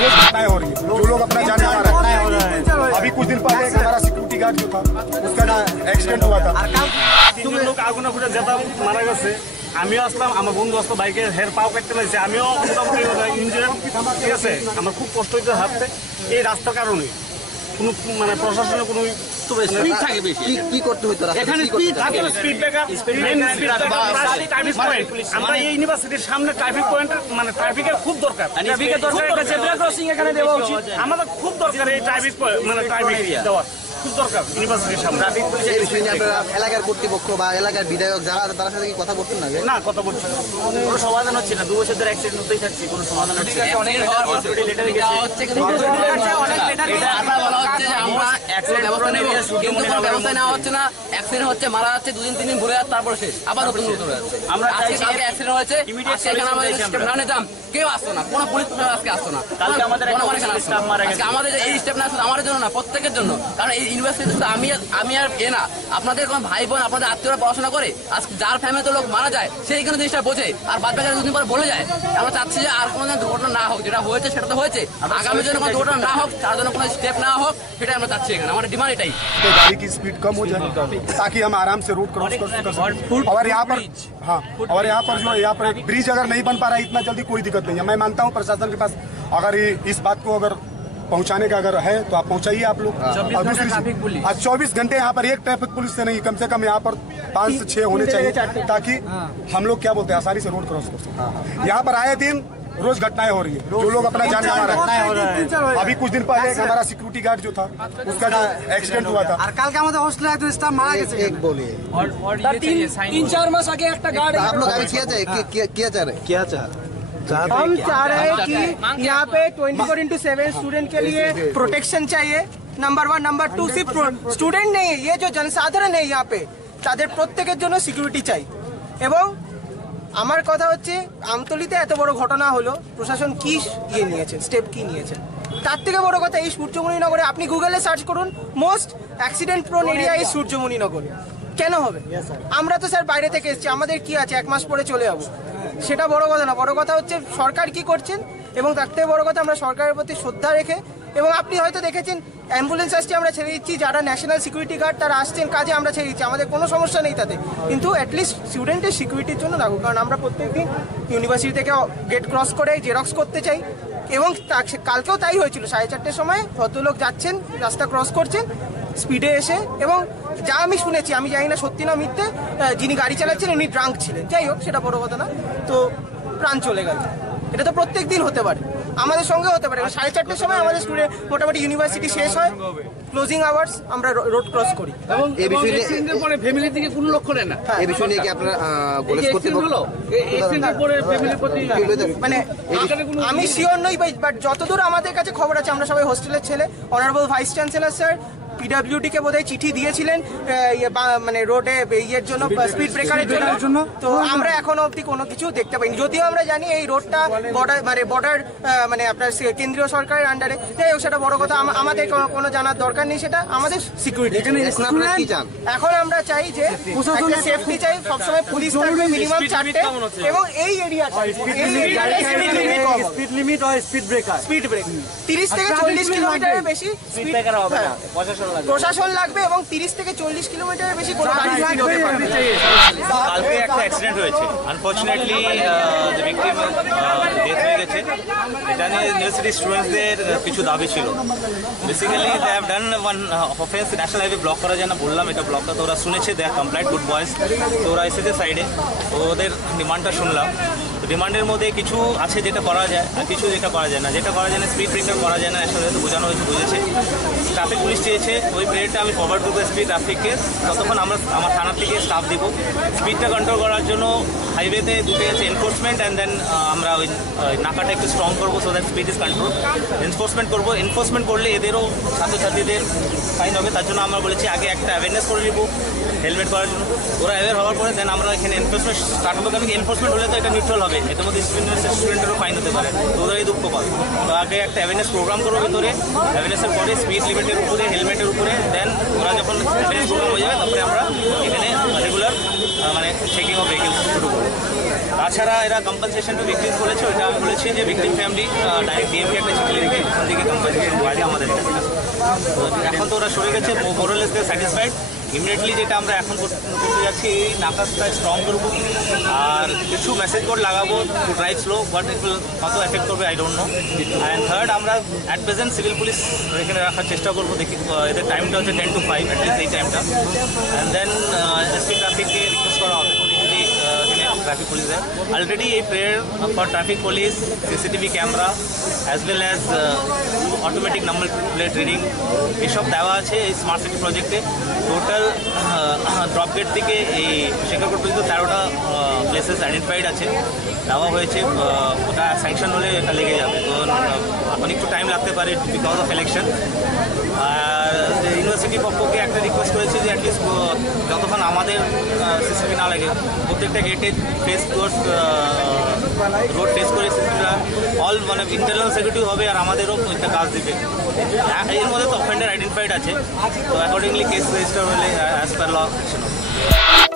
रोज घटनाएं हो रही है, जो लोग अपना जान गंवा रहे हैं। अभी कुछ दिन पहले एक हमारा सिक्योरिटी गार्ड जो था उसका एक्सीडेंट हुआ था। तीनজন লোক আগুনে ফুটে যেটা মারা গেছে, আমিও আসলাম, আমার বন্ধু আসলো, বাইকে হের পাও কাটতে লাগছে, আমিও মোটামুটি ইঞ্জিনিয়ার, ঠিক আছে। আমার খুব কষ্ট হইতে হাঁটতে এই রাস্তার কারণে। কোনো মানে প্রশাসনের কোনো স্পিড থাকে বেশি, কি করতে হতো এখানে? স্পিড থাকে, স্পিড ব্রেকার, ট্রাফিক পয়েন্ট। আমরা এই ইউনিভার্সিটির সামনে ট্রাফিক পয়েন্ট মানে ট্রাফিকের খুব দরকার, ট্রাফিকের দরকার, একটা জেব্রা ক্রসিং এখানে দেওয়া উচিত। আমাদের খুব দরকার এই ট্রাফিক মানে ট্রাফিক দেওয়া খুব দরকার ইউনিভার্সিটির সামনে। ট্রাফিক পুলিশের এলাকার কর্তৃপক্ষ বা এলাকার বিধায়ক যারা তার সাথে কি কথা বলছেন না? না, কথা বলছেন না, কোনো সমাধান হচ্ছে না। 2 বছর ধরে অ্যাক্সিডেন্ট হতেই থাকছে, কোনো সমাধান হচ্ছে না। অনেক লেটার গেছে, অনেক লেটার গেছে, আবার বলা হচ্ছে যে আমরা অ্যাক্সিডেন্ট ব্যবস্থা নেব, কিন্তু কোনো ব্যবস্থা নেওয়া হচ্ছে না। অ্যাক্সিডেন্ট হচ্ছে, মারা যাচ্ছে, 2 দিন 3 দিন ভরে যাচ্ছে, তারপর শেষ, আবার নতুন নতুন হচ্ছে। আমরা আজকে কালকে অ্যাক্সিডেন্ট হয়েছে, এখানে আমাদের স্টেপ না নিতাম, কেউ আসতো না, কোনো পুলিশ প্রশাসন আজকে আসতো না। কালকে আমাদের স্টাফ মারা গেছে। আমাদের এই স্টেপ না শুধু আমাদের জন্য না, প্রত্যেকের জন্য। কারণ এই ইউনিভার্সিটি শুধু আমি আর এ না, আপনাদের কোনো ভাই বোন, আপনাদের আত্মীয়রা পড়াশোনা করে, আজকে যার ফ্যামিলিতে লোক মারা যায় সেই এখানে জিনিসটা বোঝে, আর বাদ বাকি 2 দিন পর বলে যায়। আমরা চাচ্ছি যে আর কোনো দুর্ঘটনা না হোক, যেটা হয়েছে সেটা তো হয়েছে, আগামী জন্য কোনো দুর্ঘটনা না হোক, তার জন্য কোনো স্টেপ না হোক, সেটাই আমরা চাচ্ছি। এখানে আমাদের ডিমান্ড এটাই, गाड़ी की स्पीड कम हो जाए ताकि हम आराम से रोड क्रॉस कर सकें। और यहाँ पर और यहाँ पर जो यहाँ पर एक ब्रिज अगर नहीं बन पा रहा है इतना जल्दी, कोई दिक्कत नहीं है। मैं मानता हूँ प्रशासन के पास अगर इस बात को अगर पहुंचाने का अगर है तो आप पहुंचाइए आप लोग। और दूसरी आज 24 घंटे यहाँ पर एक ट्रैफिक पुलिस से नहीं, कम से कम यहाँ पर 5 से 6 होने चाहिए ताकि हम लोग क्या बोलते हैं आसानी से रोड क्रॉस कर सकें। यहाँ पर आए दिन रोज घटनाएं हो रही है, जो लोग अपना जान गंवा रहे हैं। अभी कुछ दिन पहले एक हमारा सिक्योरिटी गार्ड जो था उसका एक्सीडेंट हुआ था। কালকে আমাদের হোস্টেলে একজন স্টাফ মারা গেছে। एक बोलिए, 3-4 मास आगे एक गार्ड आप लोग अभी क्या चाह रहे हम चाह रहे हैं कि यहाँ पे 24/7 स्टूडेंट के लिए प्रोटेक्शन चाहिए, नंबर 1। नंबर 2 सिर्फ स्टूडेंट नहीं, ये जो जनसाधारण है यहाँ पे তাদের প্রত্যেকের জন্য সিকিউরিটি চাই। এবং আমার কথা হচ্ছে আমতলিতে এত বড় ঘটনা হলো, প্রশাসন কি ইয়ে নিয়েছেন, স্টেপ কি নিয়েছেন? তার থেকে বড় কথা এই সূর্যমণিনগরে আপনি গুগলে সার্চ করুন, মোস্ট অ্যাক্সিডেন্ট প্রোন এরিয়া এই সূর্যমণিনগর। কেন হবে? আমরা তো স্যার বাইরে থেকে এসেছি, আমাদের কি আছে, 1 মাস পরে চলে যাবো, সেটা বড় কথা না। বড় কথা হচ্ছে সরকার কি করছেন, এবং তার থেকে বড় কথা আমরা সরকারের প্রতি শ্রদ্ধা রেখে, এবং আপনি হয়তো দেখেছেন অ্যাম্বুলেন্স আসছে আমরা ছেড়ে দিচ্ছি, যারা ন্যাশনাল সিকিউরিটি গার্ড তারা আসছেন কাজে আমরা ছেড়ে দিচ্ছি, আমাদের কোনো সমস্যা নেই তাতে, কিন্তু অ্যাটলিস্ট স্টুডেন্টের সিকিউরিটির জন্য রাখুক। কারণ আমরা প্রত্যেকদিন ইউনিভার্সিটি থেকে গেট ক্রস করে জেরক্স করতে চাই, এবং কালকেও তাই হয়েছিল। 4:30টার সময় ভদ্রলোক যাচ্ছেন, রাস্তা ক্রস করছেন স্পিডে এসে, এবং যা আমি শুনেছি, আমি জানি না সত্যি না মিথ্যে, যিনি গাড়ি চালাচ্ছেন উনি ড্রাঙ্ক ছিলেন। যাই হোক, সেটা বড় কথা না, তো প্রাণ চলে গেল। এটা তো প্রত্যেক দিন হতে পারে, আমাদের সঙ্গে হতে পারে। 4:30টার সময় আমাদের স্টুডেন্ট মোটামুটি ইউনিভার্সিটি শেষ হয়, ক্লোজিং আওয়ার্স, আমরা রোড ক্রস করি। এবং এই বিষয়ে পরে ফ্যামিলির দিকে কোনো লক্ষ্য নেন না। এই বিষয় নিয়ে কি আপনারা কলেজ কর্তৃপক্ষ এক্সিডেন্টের পরে ফ্যামিলির প্রতি মানে আমি শিওর নই, বাট যতদূর আমাদের কাছে খবর আছে, আমরা সবাই হোস্টেলের ছেলে। Honourable vice chancellor sir PWD কে বোধহয় চিঠি দিয়েছিলেন মানে রোডে ইয়ের জন্য, স্পিড ব্রেকারের জন্য। তো আমরা এখনো অবধি কোনো কিছু দেখতে পাইনি, যদিও আমরা জানি এই রোডটা বর্ডার মানে আপনার কেন্দ্রীয় সরকারের আন্ডারে। যাই হোক, সেটা বড় কথা, আমাদের কোনো জানার দরকার নেই, সেটা আমাদের সিকিউরিটি। এখন আমরা চাই যে সেফটি চাই, সবসময় পুলিশ থাকবে মিনিমাম 4টে, এবং এই এরিয়াটা স্পিড লিমিট হয়, স্পিড ব্রেক 30 থেকে 40 কিলোমিটারের বেশি স্পিড ব্রেকার হবে না, প্রশাসন লাগবে, এবং 30 থেকে 40 কিলোমিটারের বেশি কোনো গাড়ি স্পিড হতে পারবে না। কালকে একটা অ্যাক্সিডেন্ট হয়েছে, আনফরচুনেটলি দ্য ভিকটিম ডেথ হয়ে গেছে। এটা নিয়ে ইউনিভার্সিটি স্টুডেন্টসদের কিছু দাবি ছিল। Basically they have done one offence, national highway block করা যায় না, বললাম এটা ব্লকটা, তো ওরা শুনেছে, they are complied, good boys. তো ওরা এসেছে সাইডে, ওদের ডিমান্ডটা শুনলাম। ডিমান্ডের মধ্যে কিছু আছে যেটা করা যায়, আর কিছু যেটা করা যায় না। যেটা করা যায় না, স্পিড ব্রেকার করা যায় না, ন্যাশনাল হাইওয়ে বোঝানো হয়েছে, বুঝেছে। ট্রাফিক পুলিশ চেয়েছে ওই পিরিয়ডটা আমি ফরওয়ার্ড করবো স্পিড ট্রাফিককে, ততক্ষণ আমার থানা থেকে স্টাফ দিব। স্পিডটা কন্ট্রোল করার জন্য হাইওয়েতে দুটো আছে, এনফোর্সমেন্ট অ্যান্ড দেন আমরা ওই নাকাটা একটু স্ট্রং করবো, so that speed is control. Enforcement করবো, এনফোর্সমেন্ট করলে এদেরও ছাত্রছাত্রীদের ফাইন হবে, তার জন্য আমরা বলেছি আগে একটা অ্যাওয়ারনেস করে নিব, হেলমেট করার জন্য। ওরা অ্যাওয়ার হওয়ার পরে দেন আমরা এখানে এনফোর্সমেন্ট স্টার্ট করবো, কারণ এনফোর্সমেন্ট হলে তো এটা নিউট্রাল হবে, এটার মধ্যে স্টুডেন্টেরও ফাইন হতে পারে, তো ওরাই দুঃখ পাবে। তো আগে একটা অ্যাওয়ারনেস প্রোগ্রাম করবো ভিতরে, অ্যাওয়ারনেসের পরে স্পিড লিমিটের উপরে, হেলমেটের উপরে, দেন ওরা যখন অ্যাওয়ারনেস প্রোগ্রাম হয়ে যাবে তারপরে আমরা এখানে রেগুলার মানে চেকিং অফ ভেহিকেলস শুরু করবো। তাছাড়া এরা কম্পেনসেশন টু ভিকটিমস বলেছে, ওইটা আমি বলেছি যে ভিকটিম ফ্যামিলি ডাইরেক্ট ডিএমকে একটা চিঠি লিখে ওখান থেকে কম্পেনসেশন বাড়ি আমাদের কাছে। তো এখন তো ওরা সরে গেছে, মোরালেস দে স্যাটিসফাইড। ইমিডিয়েটলি যেটা আমরা এখন করতে যাচ্ছি, এই নাকাশটা স্ট্রং করবো আর কিছু মেসেজ বোর্ড লাগাবো to drive slow, but it will কত এফেক্ট করবে I don't know. And third, আমরা অ্যাট প্রেজেন্ট সিভিল পুলিশ এখানে রাখার চেষ্টা করবো, দেখি এদের টাইমটা হচ্ছে 10 to 5 অ্যাটলিস্ট এই টাইমটা। অ্যান্ড দেন এসপি ট্রাফিককে রিকোয়েস্ট করা হবে যদি এখানে ট্রাফিক পুলিশ দেয়। অলরেডি এই prayer for traffic police, CCTV camera as well as automatic number plate reading এসব দেওয়া আছে এই স্মার্ট সিটি প্রজেক্টে। টোটাল ড্রপ গেট থেকে এই শেখারপুর পর্যন্ত 13টা প্লেসেস আইডেন্টিফাইড আছে, দেওয়া হয়েছে। ওটা স্যাংশন হলে এটা লেগে যাবে, তো এখন একটু টাইম লাগতে পারে বিকজ অফ ইলেকশন। আর ইউনিভার্সিটির পক্ষকে একটা রিকোয়েস্ট করেছে যে অ্যাটলিস্ট যতক্ষণ আমাদের সিসিটিভি না লাগে, প্রত্যেকটা গেটে ফেস টুয়ার্ডস রোড ফেস করে সিসিটিভিটা অল মানে ইন্টারনাল সিকিউরিটি হবে, আর আমাদেরও একটা কাজ দিবে। এর মধ্যে তো অফেন্ডার আইডেন্টিফাইড আছে, তো অ্যাকর্ডিংলি কেস রেজিস্টার হলে অ্যাজ পার ল অ্যাকশন হবে।